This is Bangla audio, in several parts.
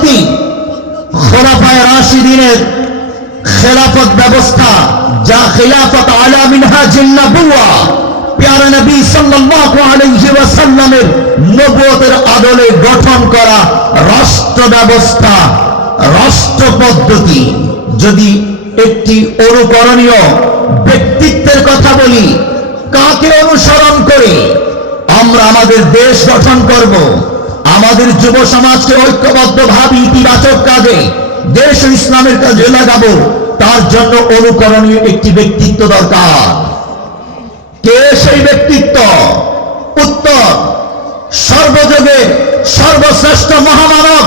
পদ্ধতি, খোলাফায়ে রাশিদিনের খেলাফত ব্যবস্থা, যা খিলাফত আলা মিনহাজিন নবুওয়া, প্যারা নবী সাল্লাল্লাহু আলাইহি ওয়াসাল্লামের নবুয়তের আদলে গঠন করা রাষ্ট্র ব্যবস্থা, রাষ্ট্র পদ্ধতি। যদি একটি অনুকরণীয় ব্যক্তিত্বের কথা বলি, কাকে অনুসরণ করে আমরা আমাদের দেশ গঠন করব, আমাদের যুব সমাজকে ঐক্যবদ্ধভাবে ইতিবাচক কাজে দেশ ও ইসলামের কাজে লাগাবো, তার জন্য অনুকরণীয় একটি ব্যক্তিত্ব দরকার। কে সেই ব্যক্তিত্ব? উত্তর, সর্বযুগে সর্বশ্রেষ্ঠ মহামানব,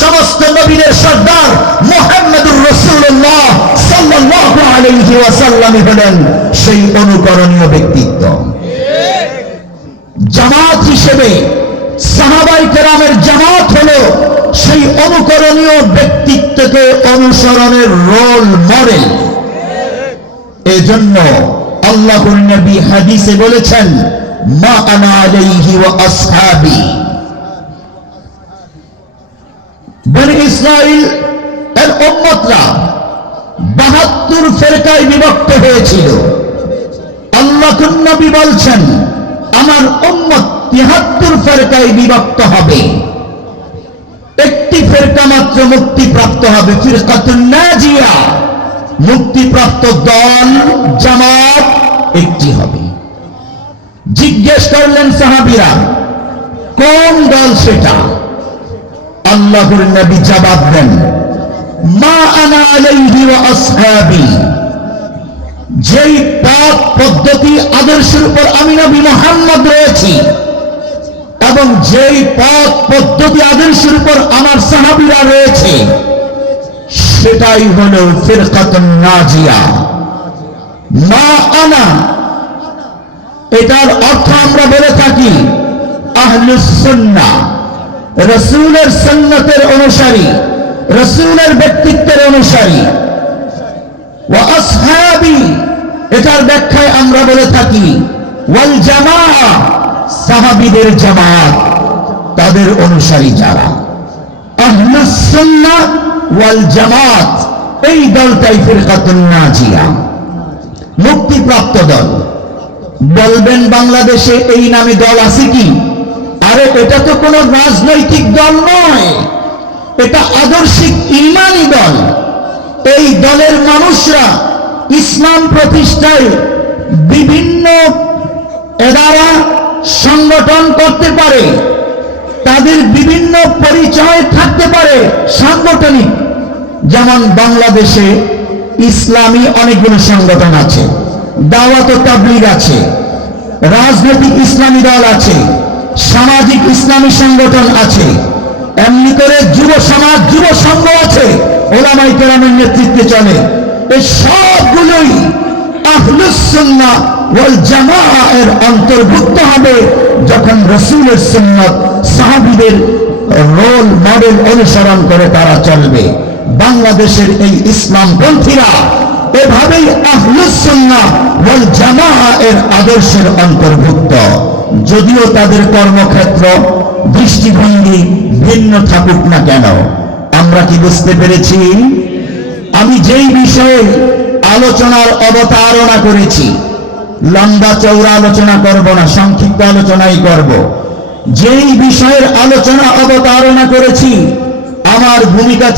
সমস্ত নবীদের সর্দার মুহাম্মদুর রাসূলুল্লাহ সাল্লাল্লাহু আলাইহি ওয়াসাল্লাম হলেন সেই অনুকরণীয় ব্যক্তিত্ব। জামাত হিসেবে সাহাবায়ে কেরামের জামাত হলো সেই অনুকরণীয় ব্যক্তিত্বকে অনুসরণের রোল মডেল। এজন্য আল্লাহর নবী হাদিসে বলেছেন, মা আনা আলাইহি ওয়া আসহাবি। বনি ইসরাইল এর উম্মতরা ৭২ ফেরকায় বিভক্ত হয়েছিল। আল্লাহর নবী বলছেন, আমার উম্মত ৭৩ ফেরকায় বিভক্ত হবে, একটি ফেরকা মাত্র মুক্তিপ্রাপ্ত হবে, ফিরকাতুন নাজিয়া, মুক্তিপ্রাপ্ত দল জামাত একটি হবে। জিজ্ঞেস করলেন সাহাবীরা, কোন দল সেটা? আল্লাহর নবী জবাব দেন, মা আনা আলাইহি ওয়া আসহাবি। যেই পথ পদ্ধতি আদর্শের উপর আমি নবী মুহাম্মদ রয়েছি এবং যেই পথ পদ্ধতি আদর্শের উপর আমার সাহাবীরা রয়েছে, সেটাই হলো ফিরকাতুন নাজিয়া। মা আনা, এটার অর্থ আমরা বলে থাকি আহলুস সুন্নাহ, রাসূলের সুন্নতের অনুসারী, রাসূলের ব্যক্তিত্বের অনুসারী। ওয়া আসহাবি, এটার ব্যাখ্যায় আমরা বলে থাকি ওয়াল জামাআ, সাহাবীদের জামাত, তাদের অনুসারী যারা। আহলুস সুন্নাহ ওয়াল জামাত, এই দলটাই ফিরকাতুন নাজিয়া, মুক্তিপ্রাপ্ত দল। বলবেন বাংলাদেশে এই নামে দল আছে কি? আরে এটা তো কোনো রাজনৈতিক দল নয়, এটা আদর্শিক ঈমানি দল। এই দলের মানুষরা ইসলাম প্রতিষ্ঠায় বিভিন্ন এদারা সংগঠন করতে পারে, তাদের বিভিন্ন পরিচয় থাকতে পারে সাংগঠনিক। যেমন বাংলাদেশে ইসলামী অনেকগুলো সংগঠন আছে, দাওয়াত ও তাবলীগ আছে, রাজনৈতিক ইসলামী দল আছে, সামাজিক ইসলামী সংগঠন আছে, এমনি করে যুব সমাজ, যুব সংঘ আছে, ওলামায়ে কেরামের নেতৃত্বে চলে। এই সবগুলোই আহলুস সুন্নাহ ওয়াল জামাআহ এর অন্তর্ভুক্ত হবে যখন রাসূলের সুন্নাত, সাহাবীদের রোল মডেল অনুসরণ করে তারা চলবে। বাংলাদেশের এই ইসলামপন্থীরা এভাবেই আহলুস সুন্নাহ ওয়াল জামাআহ এর আদর্শের অন্তর্ভুক্ত, যদিও তাদের কর্মক্ষেত্র, দৃষ্টিভঙ্গি ভিন্ন থাকুক না কেন। আমরা কি বুঝতে পেরেছি? আমি যেই বিষয়ে আলোচনার অবতারণা করেছি, লম্বা চৌড়া আলোচনা করব না, সংক্ষিপ্ত আলোচনাই করব। যেই বিষয়ের আলোচনা অবতারণা করেছি, আমার ভূমিকা